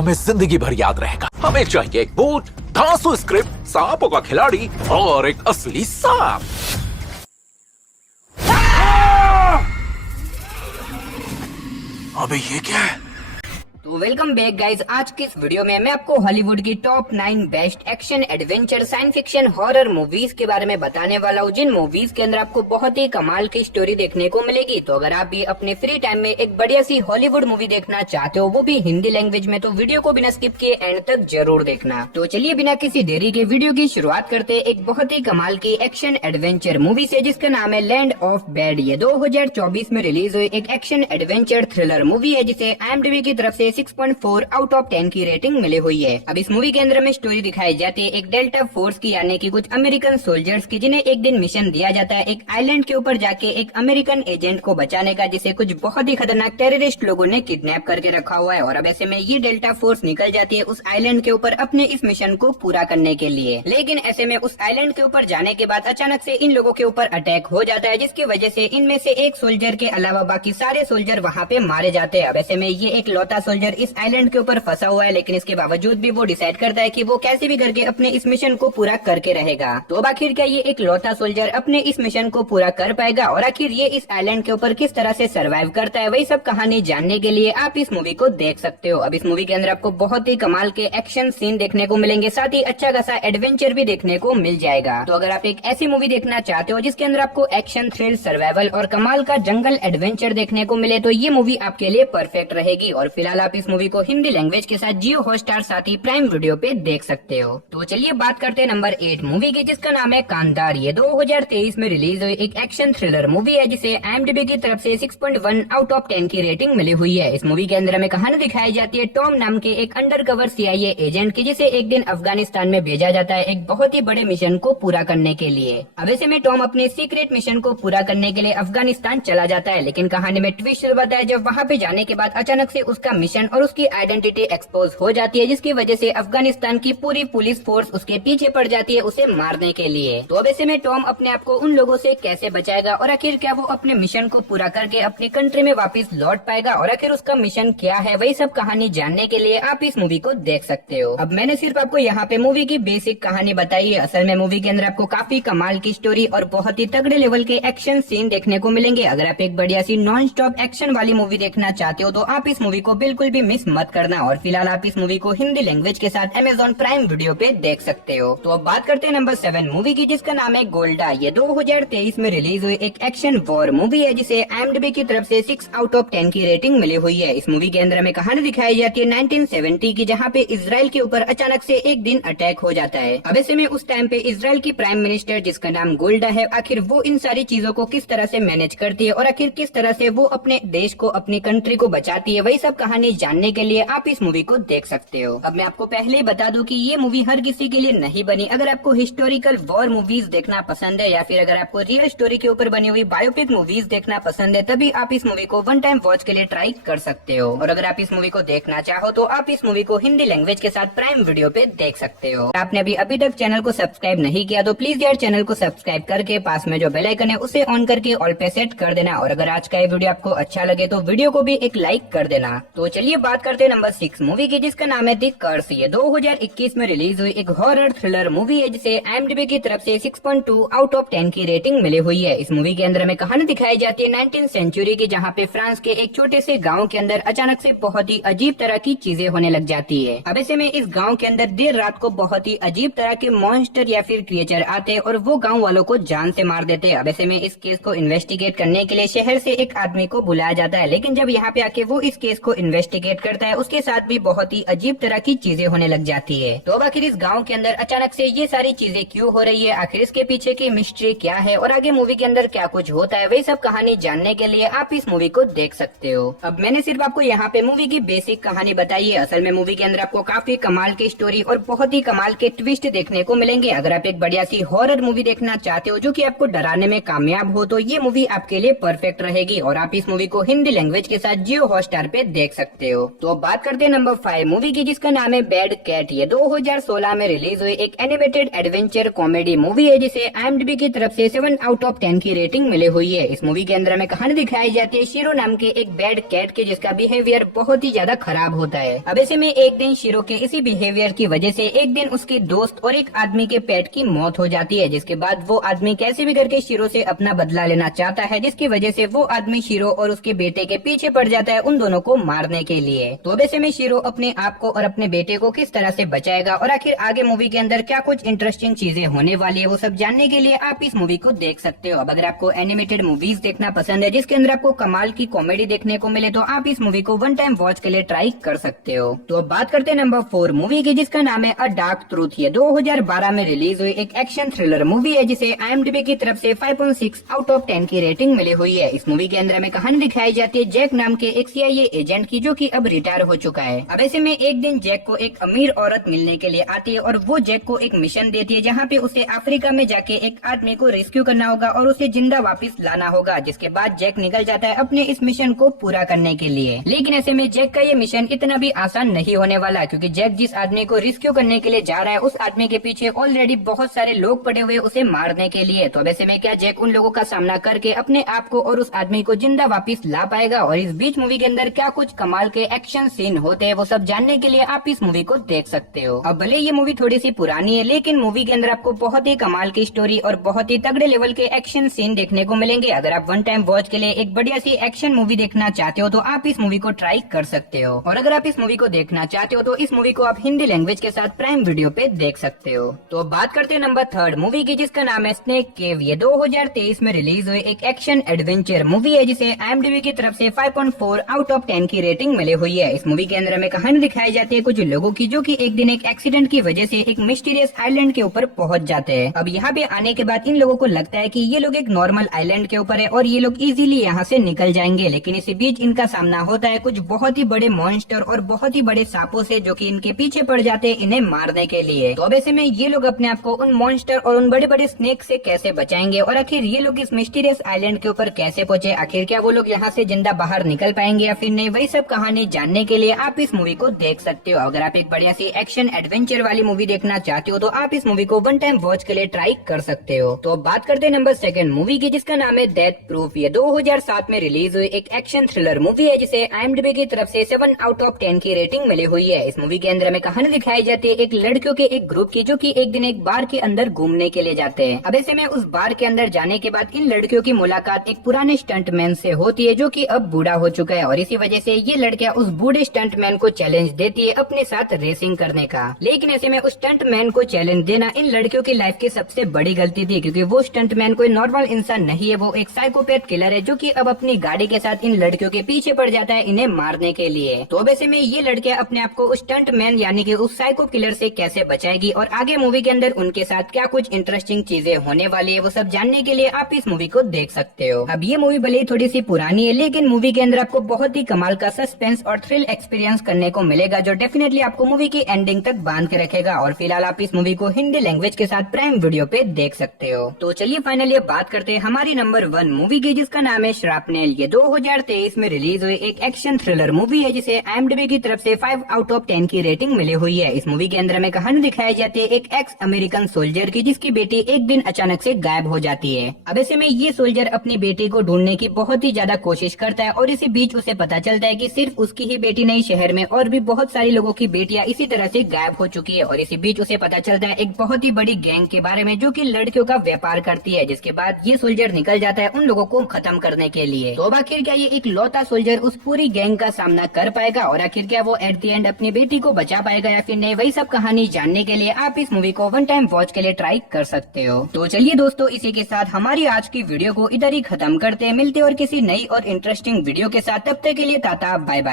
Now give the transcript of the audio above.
हमें जिंदगी भर याद रहेगा। हमें चाहिए एक बूट, धांसू स्क्रिप्ट, सांपों का खिलाड़ी और एक असली सांप। अबे ये क्या है? तो वेलकम बैक गाइज। आज की इस वीडियो में मैं आपको हॉलीवुड की top 9 best action adventure science fiction horror movies के बारे में बताने वाला हूँ, जिन मूवीज के अंदर आपको बहुत ही कमाल की स्टोरी देखने को मिलेगी। तो अगर आप भी अपने फ्री टाइम में एक बढ़िया सी हॉलीवुड मूवी देखना चाहते हो, वो भी हिंदी लैंग्वेज में, तो वीडियो को बिना स्किप किए एंड तक जरूर देखना। तो चलिए बिना किसी देरी के वीडियो की शुरुआत करते हैं एक बहुत ही कमाल की एक्शन एडवेंचर मूवी से, जिसका नाम है लैंड ऑफ बैड। ये 2024 में रिलीज हुई एक एक्शन एडवेंचर थ्रिलर मूवी है, जिसे IMDb की तरफ से 6.4 आउट ऑफ 10 की रेटिंग मिली हुई है। अब इस मूवी के अंदर में स्टोरी दिखाई जाती है एक डेल्टा फोर्स की, यानी कि कुछ अमेरिकन सोल्जर्स की, जिन्हें एक दिन मिशन दिया जाता है एक आइलैंड के ऊपर जाके एक अमेरिकन एजेंट को बचाने का, जिसे कुछ बहुत ही खतरनाक टेररिस्ट लोगों ने किडनैप करके रखा हुआ है। और अब ऐसे में ये डेल्टा फोर्स निकल जाती है उस आइलैंड के ऊपर अपने इस मिशन को पूरा करने के लिए। लेकिन ऐसे में उस आइलैंड के ऊपर जाने के बाद अचानक से इन लोगों के ऊपर अटैक हो जाता है, जिसकी वजह से इनमें से एक सोल्जर के अलावा बाकी सारे सोल्जर वहाँ पे मारे जाते हैं। अब ऐसे में ये एक लौता सोल्जर इस आइलैंड के ऊपर फंसा हुआ है, लेकिन इसके बावजूद भी वो डिसाइड करता है कि वो कैसे भी करके अपने इस मिशन को पूरा करके रहेगा। तो अब आखिर क्या ये एक लौता सोल्जर अपने इस मिशन को पूरा कर पाएगा, और आखिर ये इस आइलैंड के ऊपर किस तरह से सरवाइव करता है, वही सब कहानी जानने के लिए आप इस मूवी को देख सकते हो। अब इस मूवी के अंदर आपको बहुत ही कमाल के एक्शन सीन देखने को मिलेंगे, साथ ही अच्छा खासा एडवेंचर भी देखने को मिल जाएगा। तो अगर आप एक ऐसी मूवी देखना चाहते हो जिसके अंदर आपको एक्शन, थ्रिल, सर्वाइवल और कमाल का जंगल एडवेंचर देखने को मिले, तो ये मूवी आपके लिए परफेक्ट रहेगी। और फिलहाल आप इस मूवी को हिंदी लैंग्वेज के साथ जियो हॉटस्टार साथ ही प्राइम वीडियो पे देख सकते हो। तो चलिए बात करते हैं नंबर 8 मूवी की, जिसका नाम है कांतार। ये 2023 में रिलीज हुई एक एक्शन थ्रिलर मूवी है, जिसे IMDb की तरफ से 6.1 आउट ऑफ 10 की रेटिंग मिली हुई है। इस मूवी के अंदर हमें कहानी दिखाई जाती है टॉम नाम के एक अंडरकवर CIA एजेंट की, जिसे एक दिन अफगानिस्तान में भेजा जाता है एक बहुत ही बड़े मिशन को पूरा करने के लिए। अब ऐसे में टॉम अपने सीक्रेट मिशन को पूरा करने के लिए अफगानिस्तान चला जाता है, लेकिन कहानी में ट्विस्ट बताया है जब वहाँ पे जाने के बाद अचानक से उसका मिशन और उसकी आइडेंटिटी एक्सपोज हो जाती है, जिसकी वजह से अफगानिस्तान की पूरी पुलिस फोर्स उसके पीछे पड़ जाती है उसे मारने के लिए। तो अब ऐसे में टॉम अपने आप को उन लोगों से कैसे बचाएगा, और आखिर क्या वो अपने मिशन को पूरा करके अपनी कंट्री में वापस लौट पाएगा, और आखिर उसका मिशन क्या है, वही सब कहानी जानने के लिए आप इस मूवी को देख सकते हो। अब मैंने सिर्फ आपको यहाँ पे मूवी की बेसिक कहानी बताई है। असल में मूवी के अंदर आपको काफी कमाल की स्टोरी और बहुत ही तगड़े लेवल के एक्शन सीन देखने को मिलेंगे। अगर आप एक बढ़िया सी नॉन स्टॉप एक्शन वाली मूवी देखना चाहते हो, तो आप इस मूवी को बिल्कुल भी मिस मत करना। और फिलहाल आप इस मूवी को हिंदी लैंग्वेज के साथ Amazon प्राइम वीडियो पे देख सकते हो। तो अब बात करते हैं नंबर 7 मूवी की, जिसका नाम है गोल्डा। ये 2023 में रिलीज हुई एक एक्शन वॉर मूवी है, जिसे IMDb की तरफ से 6 आउट ऑफ 10 की रेटिंग मिली हुई है। इस मूवी के अंदर हमें कहानी दिखाई जाती है 1970 की, जहाँ पे इसराइल के ऊपर अचानक से एक दिन अटैक हो जाता है। अब ऐसे में उस टाइम पे इसराइल की प्राइम मिनिस्टर, जिसका नाम गोल्डा है, आखिर वो इन सारी चीजों को किस तरह से मैनेज करती है, और आखिर किस तरह से वो अपने देश को, अपनी कंट्री को बचाती है, वही सब कहानी जानने के लिए आप इस मूवी को देख सकते हो। अब मैं आपको पहले ही बता दूं कि ये मूवी हर किसी के लिए नहीं बनी। अगर आपको हिस्टोरिकल वॉर मूवीज देखना पसंद है, या फिर अगर आपको रियल स्टोरी के ऊपर बनी हुई बायोपिक मूवीज देखना पसंद है, तभी आप इस मूवी को वन टाइम वॉच के लिए ट्राई कर सकते हो। और अगर आप इस मूवी को देखना चाहो, तो आप इस मूवी को हिंदी लैंग्वेज के साथ प्राइम वीडियो पे देख सकते हो। आपने अभी तक चैनल को सब्सक्राइब नहीं किया, तो प्लीज यार चैनल को सब्सक्राइब करके पास में जो बेल आइकन है उसे ऑन करके ऑल पे सेट कर देना। और अगर आज का ये वीडियो आपको अच्छा लगे, तो वीडियो को भी एक लाइक कर देना। तो चलिए बात करते हैं नंबर 6 मूवी की, जिसका नाम है द कर्स। ये 2021 में रिलीज हुई एक हॉरर थ्रिलर मूवी है, जिसे IMDb की तरफ से 6.2 आउट ऑफ 10 की रेटिंग मिली हुई है। इस मूवी के अंदर हमें कहानी दिखाई जाती है 19th सेंचुरी की, जहाँ पे फ्रांस के एक छोटे से गाँव के अंदर अचानक से बहुत ही अजीब तरह की चीजें होने लग जाती है। अब ऐसे में इस गाँव के अंदर देर रात को बहुत ही अजीब तरह के मॉन्स्टर या फिर क्रिएचर आते हैं, और वो गाँव वालों को जान से मार देते हैं। अब ऐसे में इस केस को इन्वेस्टिगेट करने के लिए शहर से एक आदमी को बुलाया जाता है, लेकिन जब यहाँ पे आके वो इस केस को इन्वेस्टिगेट करता है, उसके साथ भी बहुत ही अजीब तरह की चीजें होने लग जाती है। तो अब आखिर इस गांव के अंदर अचानक से ये सारी चीजें क्यों हो रही है, आखिर इसके पीछे की मिस्ट्री क्या है, और आगे मूवी के अंदर क्या कुछ होता है, वही सब कहानी जानने के लिए आप इस मूवी को देख सकते हो। अब मैंने सिर्फ आपको यहाँ पे मूवी की बेसिक कहानी बताई है। असल में मूवी के अंदर आपको काफी कमाल की स्टोरी और बहुत ही कमाल के ट्विस्ट देखने को मिलेंगे। अगर आप एक बढ़िया सी हॉरर मूवी देखना चाहते हो जो कि आपको डराने में कामयाब हो, तो ये मूवी आपके लिए परफेक्ट रहेगी। और आप इस मूवी को हिंदी लैंग्वेज के साथ जियो हॉटस्टार पे देख सकते सकते हो। तो अब बात करते हैं नंबर 5 मूवी की, जिसका नाम है बैड कैट। ये 2016 में रिलीज हुई एक एनिमेटेड एडवेंचर कॉमेडी मूवी है, जिसे IMDb की तरफ से 7 आउट ऑफ 10 की रेटिंग मिली हुई है। इस मूवी के अंदर हमें कहानी दिखाई जाती है शिरो नाम के एक बैड कैट के, जिसका बिहेवियर बहुत ही ज्यादा खराब होता है। अब ऐसे में एक दिन शिरो के इसी बिहेवियर की वजह से एक दिन उसके दोस्त और एक आदमी के पेट की मौत हो जाती है, जिसके बाद वो आदमी कैसे भी करके शिरो से अपना बदला लेना चाहता है, जिसकी वजह से वो आदमी शिरो और उसके बेटे के पीछे पड़ जाता है उन दोनों को मारने के लिए। तो अब ऐसे में शिरो अपने आप को और अपने बेटे को किस तरह से बचाएगा और आखिर आगे मूवी के अंदर क्या कुछ इंटरेस्टिंग चीजें होने वाली है, वो सब जानने के लिए आप इस मूवी को देख सकते हो। अब अगर आपको एनिमेटेड मूवीज देखना पसंद है जिसके अंदर आपको कमाल की कॉमेडी देखने को मिले, तो आप इस मूवी को वन टाइम वॉच के लिए ट्राई कर सकते हो। तो अब बात करते हैं नंबर 4 मूवी की, जिसका नाम है अ डार्क ट्रूथ। ये 2012 में रिलीज हुई एक एक्शन थ्रिलर मूवी है, जिसे IMDb की तरफ से 5.6 आउट ऑफ 10 की रेटिंग मिली हुई है। इस मूवी के अंदर हमें कहानी दिखाई जाती है जैक नाम के एक CIA एजेंट की, जो कि अब रिटायर हो चुका है। अब ऐसे में एक दिन जैक को एक अमीर औरत मिलने के लिए आती है और वो जैक को एक मिशन देती है, जहाँ पे उसे अफ्रीका में जाके एक आदमी को रेस्क्यू करना होगा और उसे जिंदा वापस लाना होगा। जिसके बाद जैक निकल जाता है अपने इस मिशन को पूरा करने के लिए। लेकिन ऐसे में जैक का ये मिशन इतना भी आसान नहीं होने वाला, क्योंकि जैक जिस आदमी को रेस्क्यू करने के लिए जा रहा है उस आदमी के पीछे ऑलरेडी बहुत सारे लोग पड़े हुए उसे मारने के लिए। तो अब ऐसे में क्या जैक उन लोगों का सामना करके अपने आप को और उस आदमी को जिंदा वापस ला पाएगा, और इस बीच मूवी के अंदर क्या कुछ कमाल के एक्शन सीन होते हैं, वो सब जानने के लिए आप इस मूवी को देख सकते हो। अब भले ये मूवी थोड़ी सी पुरानी है, लेकिन मूवी के अंदर आपको बहुत ही कमाल की स्टोरी और बहुत ही तगड़े लेवल के एक्शन सीन देखने को मिलेंगे। अगर आप वन टाइम वॉच के लिए एक बढ़िया सी एक्शन मूवी देखना चाहते हो तो आप इस मूवी को ट्राई कर सकते हो। और अगर आप इस मूवी को देखना चाहते हो तो इस मूवी को आप हिंदी लैंग्वेज के साथ प्राइम वीडियो पे देख सकते हो। तो बात करते हैं नंबर 3 मूवी की, जिसका नाम है स्नेक केव। ये 2023 में रिलीज हुई एक एक्शन एडवेंचर मूवी है, जिसे IMDb की तरफ से 5.4 आउट ऑफ 10 की रेटिंग मिली हुई है। इस मूवी के अंदर हमें कहानी दिखाई जाती है कुछ लोगों की, जो कि एक दिन एक एक्सीडेंट की वजह से एक मिस्टीरियस आइलैंड के ऊपर पहुंच जाते हैं। अब यहाँ पे आने के बाद इन लोगों को लगता है कि ये लोग एक नॉर्मल आइलैंड के ऊपर है और ये लोग इजीली यहाँ से निकल जाएंगे, लेकिन इसी बीच इनका सामना होता है कुछ बहुत ही बड़े मॉन्स्टर और बहुत ही बड़े सांपों से, जो कि इनके पीछे पड़ जाते हैं इन्हें मारने के लिए। तो अब ऐसे में ये लोग अपने आप को उन मॉन्स्टर और उन बड़े बड़े स्नेक से कैसे बचाएंगे और आखिर ये लोग इस मिस्टीरियस आइलैंड के ऊपर कैसे पहुंचे, आखिर क्या वो लोग यहाँ से जिंदा बाहर निकल पाएंगे या फिर नहीं, वही सब कहानी जानने के लिए आप इस मूवी को देख सकते हो। अगर आप एक बढ़िया सी एक्शन एडवेंचर वाली मूवी देखना चाहते हो तो आप इस मूवी को वन टाइम वॉच के लिए ट्राई कर सकते हो। तो बात करते हैं नंबर 2 मूवी की, जिसका नाम है डेथ प्रूफ। ये 2007 में रिलीज हुई एक एक्शन थ्रिलर मूवी है, जिसे IMDb की तरफ से 7 आउट ऑफ 10 की रेटिंग मिली हुई है। इस मूवी के अंदर हमें कहानी दिखाई जाती है एक लड़कियों के एक ग्रुप की, जो कि एक दिन एक बार के अंदर घूमने के लिए जाते हैं। अब ऐसे में उस बार के अंदर जाने के बाद इन लड़कियों की मुलाकात एक पुराने स्टंटमैन से होती है, जो कि अब बूढ़ा हो चुका है, और इसी वजह से ये लड़कियां उस बूढ़े स्टंटमैन को चैलेंज देती है अपने साथ रेसिंग करने का। लेकिन ऐसे में उस स्टंटमैन को चैलेंज देना इन लड़कियों की लाइफ की सबसे बड़ी गलती थी, क्योंकि वो स्टंटमैन कोई नॉर्मल इंसान नहीं है, वो एक साइकोपैथ किलर है, जो कि अब अपनी गाड़ी के साथ इन लड़कियों के पीछे पड़ जाता है इन्हें मारने के लिए। तो अब ऐसे में ये लड़कियां अपने आप को उस स्टंटमैन यानी कि उस साइको किलर से कैसे बचाएगी और आगे मूवी के अंदर उनके साथ क्या कुछ इंटरेस्टिंग चीजें होने वाली है, वो सब जानने के लिए आप इस मूवी को देख सकते हो। अब ये मूवी भले ही थोड़ी सी पुरानी है, लेकिन मूवी के अंदर आपको बहुत ही कमाल का सस्पेंस और थ्रिल एक्सपीरियंस करने को मिलेगा, जो डेफिनेटली आपको मूवी की एंडिंग तक बांध के रखेगा। और फिलहाल आप इस मूवी को हिंदी लैंग्वेज के साथ प्राइम वीडियो पे देख सकते हो। तो चलिए फाइनली बात करते हैं हमारी नंबर 1 मूवी की, जिसका नाम है श्रापनेल। ये 2023 में रिलीज हुई एक एक्शन थ्रिलर मूवी है, जिसे IMDb की तरफ से 5 आउट ऑफ 10 की रेटिंग मिली हुई है। इस मूवी के अंदर हमें कहानी दिखाई जाती है एक एक्स अमेरिकन सोल्जर की, जिसकी बेटी एक दिन अचानक से गायब हो जाती है। अब ऐसे में ये सोल्जर अपनी बेटी को ढूंढने की बहुत ही ज्यादा कोशिश करता है, और इसी बीच उसे पता चलता है कि सिर्फ उसकी ही बेटी नहीं, शहर में और भी बहुत सारी लोगों की बेटियां इसी तरह से गायब हो चुकी है। और इसी बीच उसे पता चलता है एक बहुत ही बड़ी गैंग के बारे में, जो कि लड़कियों का व्यापार करती है। जिसके बाद ये सोल्जर निकल जाता है उन लोगों को खत्म करने के लिए। तो अब आखिर क्या ये एक लौता सोल्जर उस पूरी गैंग का सामना कर पाएगा, और आखिर क्या वो एट द एंड अपनी बेटी को बचा पाएगा या फिर नहीं, वही सब कहानी जानने के लिए आप इस मूवी को वन टाइम वॉच के लिए ट्राई कर सकते हो। तो चलिए दोस्तों, इसी के साथ हमारी आज की वीडियो को इधर ही खत्म करते हैं। मिलते हैं और किसी नई और इंटरेस्टिंग वीडियो के साथ, तब तक के लिए टाटा बाय बाय।